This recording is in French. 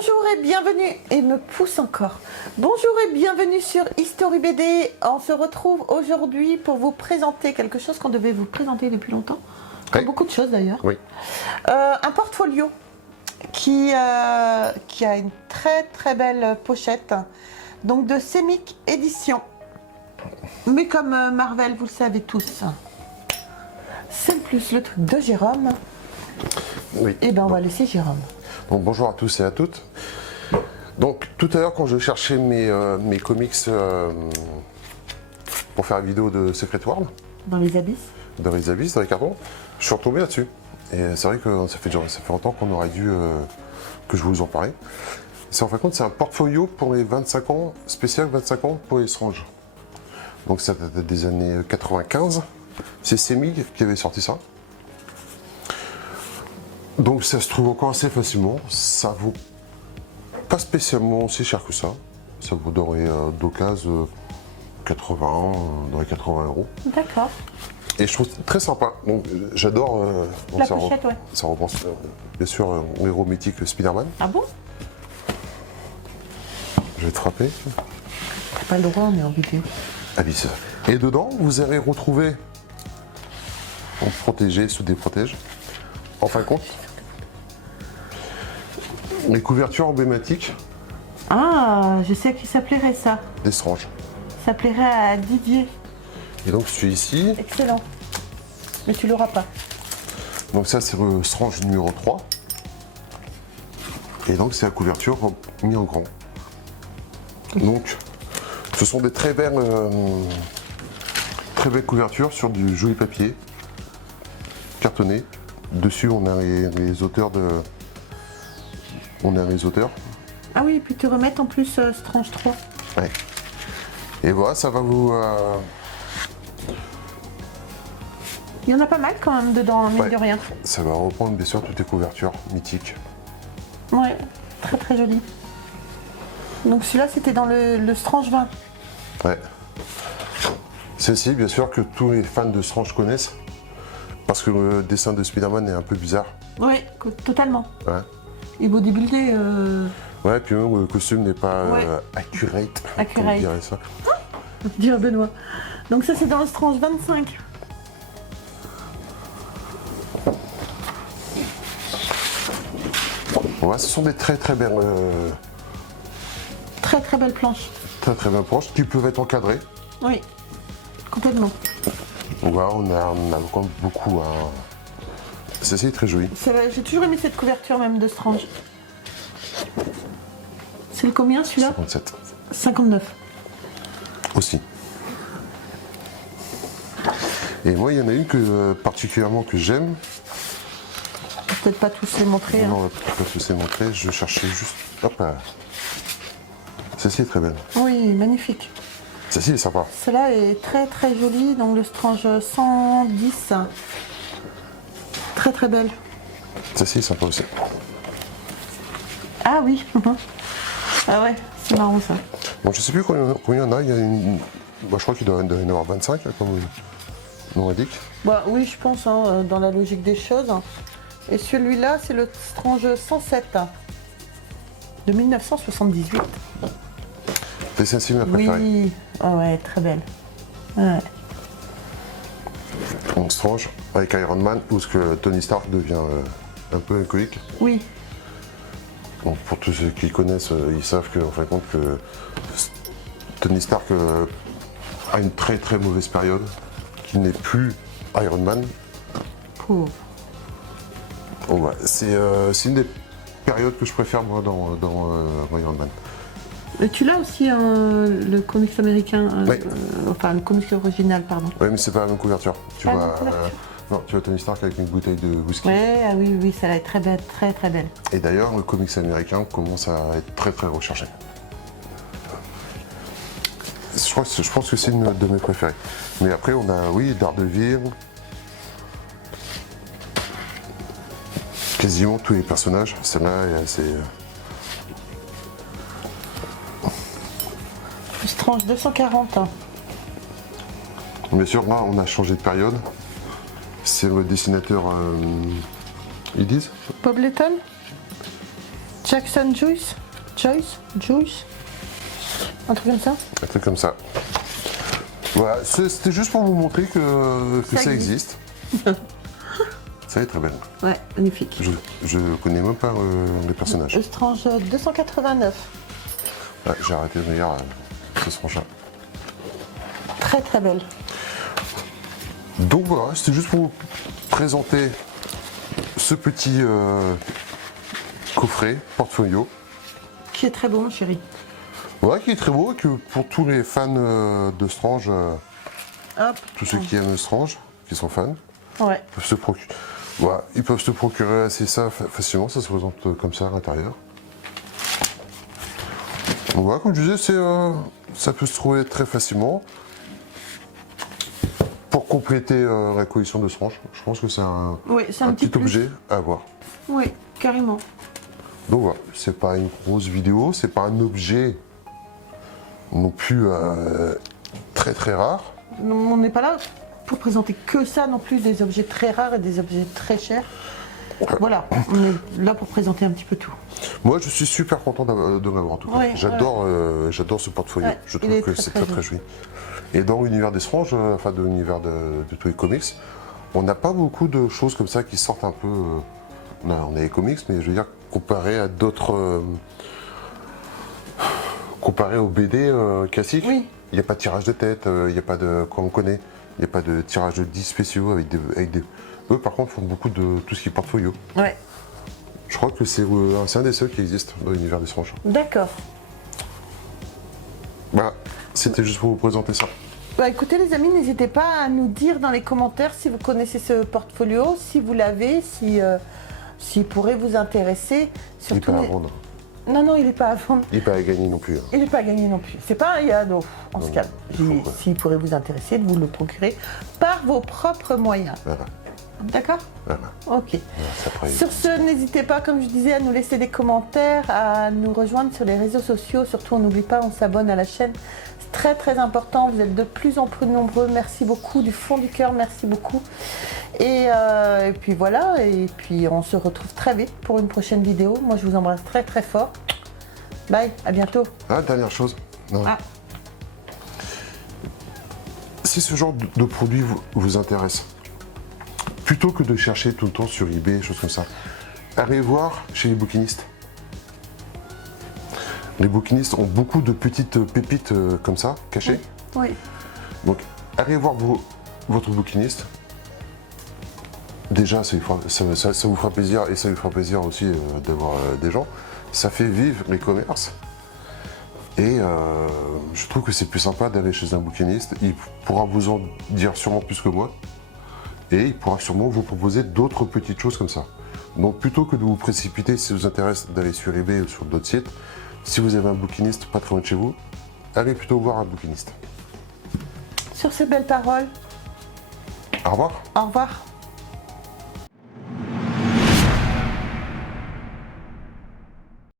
Bonjour et bienvenue, et me pousse encore. Bonjour et bienvenue sur History BD. On se retrouve aujourd'hui pour vous présenter quelque chose qu'on devait vous présenter depuis longtemps. Comme beaucoup de choses d'ailleurs. Oui. Un portfolio qui a une très belle pochette. Donc de Semic Édition. Mais comme Marvel, vous le savez tous, c'est plus le truc de Jérôme. Oui. Et ben on va laisser Jérôme. Donc, bonjour à tous et à toutes. Donc tout à l'heure quand je cherchais mes comics pour faire une vidéo de Secret World, Dans les abysses. dans les abysses, dans les cartons, je suis retombé là-dessus. Et c'est vrai que ça fait longtemps qu'on aurait dû que je vous en parle. C'est en fin de compte c'est un portfolio pour les 25 ans, spécial 25 ans pour les Strange. Donc ça date des années 95. C'est Semic qui avait sorti ça. Donc ça se trouve encore assez facilement, ça vaut pas spécialement si cher que ça. Ça vaut d'occasion 80, dans les 80 euros. D'accord. Et je trouve très sympa. Donc j'adore. La pochette, ouais. Ça reprend bien sûr mon héros mythique Spider-Man. Ah bon? Je vais te frapper. T'as pas le droit, on est en vidéo. Abyss. Et dedans, vous allez retrouver en protégé, se déprotège. En fin de compte, les couvertures emblématiques Ah, je sais à qui ça plairait ça. des Strange. Ça plairait à Didier. Et donc je suis ici. Excellent. Mais tu l'auras pas. Donc ça c'est le Strange numéro 3. Et donc c'est la couverture mis en grand. Donc ce sont des très belles couvertures sur du joli papier cartonné. Dessus on a les auteurs de. On a les auteurs. Ah oui, et puis te remettre en plus Strange 3. Ouais. Et voilà, ça va vous. Il y en a pas mal quand même dedans, mine Ouais. de rien. Ça va reprendre bien sûr toutes les couvertures mythiques. Ouais, très joli. Donc celui-là c'était dans le Strange 20. Ouais. Celle-ci, bien sûr, que tous les fans de Strange connaissent. Parce que le dessin de Spider-Man est un peu bizarre. Oui, totalement. Ouais. Et bodybuildé. Ouais, puis même le costume n'est pas Ouais. accurate. Accurate. Comme on dirait ça. Dire Benoît. Donc ça c'est dans le Strange 25. Ouais, ce sont des très belles, Très belle planche. très belles planches qui peuvent être encadrées. Oui, complètement. Voilà, on a encore beaucoup. Celle-ci est très jolie. J'ai toujours aimé cette couverture même de Strange. C'est le combien celui-là? 57 59. aussi. Et moi, il y en a une particulièrement que j'aime. Peut-être pas tous les montrer. Non, Hein. on va pas tous les montrer. Je cherchais juste. Hop là. Celle-ci est très belle. Oui, magnifique. Celle-ci est sympa. Celle-là est très jolie. Donc le Strange 110. Très belle. Celle-ci est sympa aussi. Ah oui. Ah ouais, c'est marrant ça. Bon, je sais plus combien il y en a. Il y a une. Bah, je crois qu'il doit y en avoir 25, là, comme on indique. Bah oui, je pense, hein, dans la logique des choses. Et celui-là, c'est le Strange 107 de 1978. C'est celle-ci ma préférée. Oui, oh ouais, très belle. Ouais. Donc Strange avec Iron Man, où ce que Tony Stark devient un peu alcoolique. Oui, Bon, pour tous ceux qui connaissent, ils savent que, en fin de compte, que Tony Stark a une très mauvaise période, qu'il n'est plus Iron Man. pauvre. Bon, bah, c'est une des périodes que je préfère moi dans Iron Man. Et tu l'as aussi, le comics américain, Oui. enfin le comics original, pardon. Oui, mais c'est pas la même couverture. Tu Pas la vois, même couverture. non, tu vois Tony Stark avec une bouteille de whisky. Ouais, ah oui, celle-là est très belle, très belle. Et d'ailleurs, le comics américain commence à être très recherché. Je pense que c'est une de mes préférées. Mais après, on a, oui, Daredevil. Quasiment tous les personnages. Celle-là est assez. Le Strange 240. Bien sûr, là, on a changé de période. C'est le dessinateur. Ils disent Bob Letton. Jackson Joyce, un truc comme ça. Un truc comme ça. Voilà, c'était juste pour vous montrer que ça existe. Ça est très belle. Ouais, magnifique. Je connais même pas les personnages. Strange 289. Ouais, j'ai arrêté de lire ce Strange-là. Très très belle. Donc voilà, c'était juste pour vous présenter ce petit coffret portfolio. Qui est très beau, mon chéri. Voilà, qui est très beau, et que pour tous les fans de Strange, Hop. tous ceux qui aiment Strange, qui sont fans, Ouais. peuvent se procurer. Voilà, ils peuvent se procurer assez ça facilement, ça se présente comme ça à l'intérieur. Donc voilà, comme je disais, ça peut se trouver très facilement. Pour compléter la collection de Strange, je pense que c'est un, Oui, c'est un un petit petit plus. objet à avoir. Oui, carrément. Donc voilà, c'est pas une grosse vidéo, c'est pas un objet non plus très très rare. On n'est pas là pour présenter que ça non plus, des objets très rares et des objets très chers. Voilà, on est là pour présenter un petit peu tout. Moi, je suis super content de l'avoir en tout cas. Ouais, j'adore ce portfolio. Ouais, Je il trouve est que très, c'est très très joli. Et dans l'univers des Strange, enfin de l'univers de tous les comics, on n'a pas beaucoup de choses comme ça qui sortent un peu. On a les comics, mais je veux dire comparé à d'autres, comparé aux BD classiques, Oui. il n'y a pas de tirage de tête, il n'y a pas de, comme on connaît, il n'y a pas de tirage de 10 spéciaux avec des. Eux, par contre, font beaucoup de tout ce qui est portfolio. Ouais. Je crois que c'est un des seuls qui existe dans l'univers des Strange. D'accord. Voilà, c'était juste pour vous présenter ça. Bah écoutez les amis, n'hésitez pas à nous dire dans les commentaires si vous connaissez ce portfolio, si vous l'avez, s'il pourrait vous intéresser. Il n'est Surtout pas à vendre. Non, il n'est pas à vendre. Il n'est pas à gagner non plus. Il n'est pas à gagner non plus. C'est pas un Yado, on se Non, calme. il faut, ouais. S'il pourrait vous intéresser, de vous le procurer par vos propres moyens. Voilà, D'accord? voilà. Ok. Voilà, c'est après. Sur ce, n'hésitez pas, comme je disais, à nous laisser des commentaires, à nous rejoindre sur les réseaux sociaux. Surtout, on n'oublie pas, on s'abonne à la chaîne. C'est très très important. Vous êtes de plus en plus nombreux. Merci beaucoup, du fond du cœur, merci beaucoup. Et puis voilà, et puis on se retrouve très vite pour une prochaine vidéo. Moi, je vous embrasse très très fort. Bye, à bientôt. Ah, dernière chose. Non. Ah. Si ce genre de produit vous intéresse, plutôt que de chercher tout le temps sur eBay, des choses comme ça, allez voir chez les bouquinistes. Les bouquinistes ont beaucoup de petites pépites comme ça, cachées. Oui. Donc, allez voir votre bouquiniste. Déjà, ça vous fera plaisir et ça lui fera plaisir aussi d'avoir des gens. Ça fait vivre les commerces. Et je trouve que c'est plus sympa d'aller chez un bouquiniste. Il pourra vous en dire sûrement plus que moi. Et il pourra sûrement vous proposer d'autres petites choses comme ça. Donc plutôt que de vous précipiter, si ça vous intéresse d'aller sur eBay ou sur d'autres sites, si vous avez un bouquiniste pas très loin de chez vous, allez plutôt voir un bouquiniste. Sur ces belles paroles, Au revoir. au revoir.